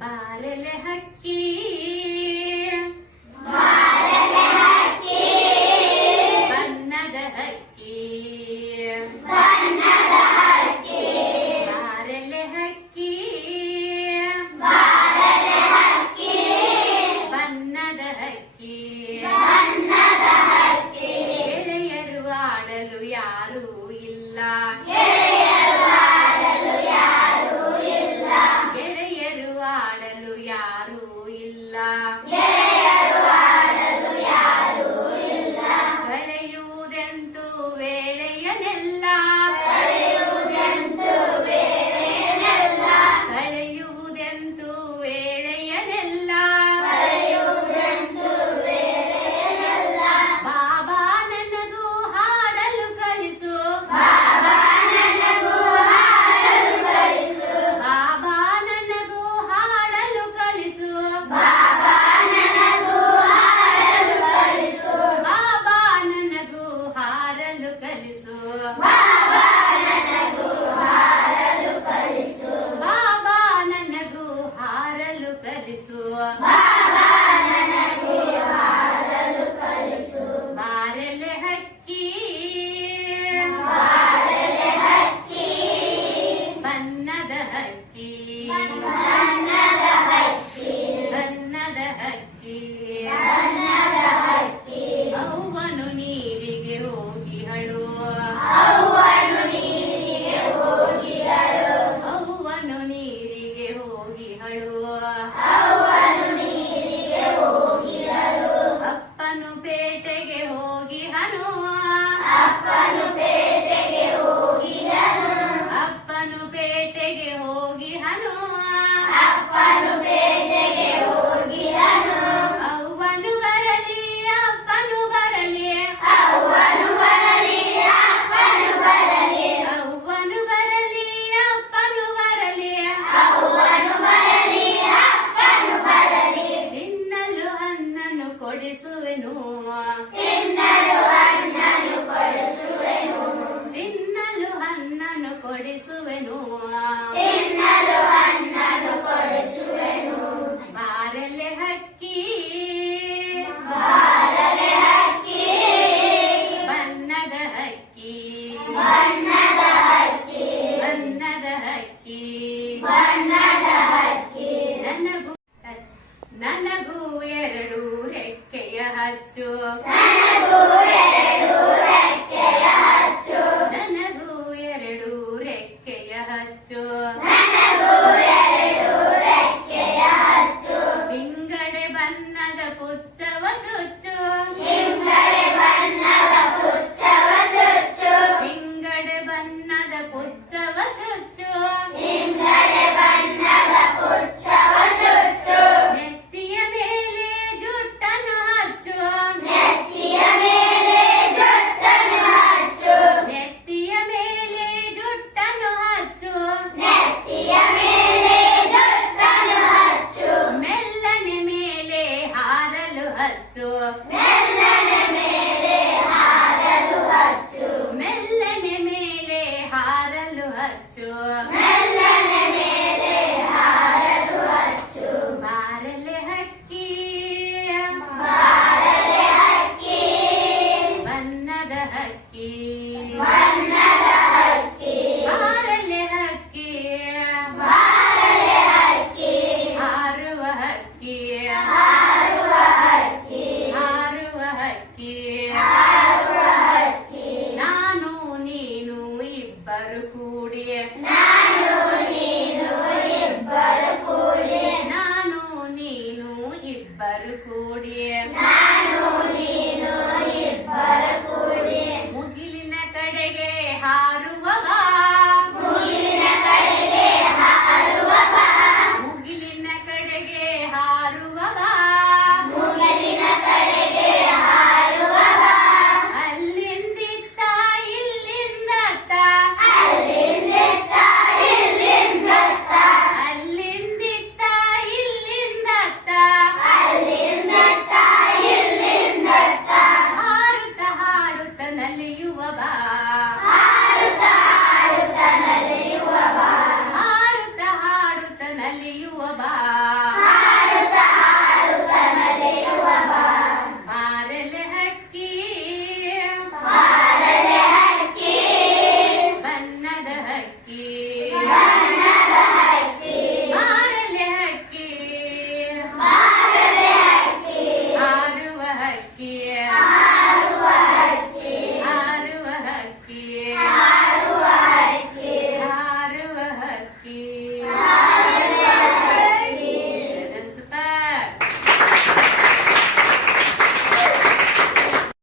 बाल लहकी Russia. ಅಚ್ಚು ನನ್ನದು ಎರಡು ರೆಕ್ಕೆಯ ಹಚ್ಚು. 古列。南。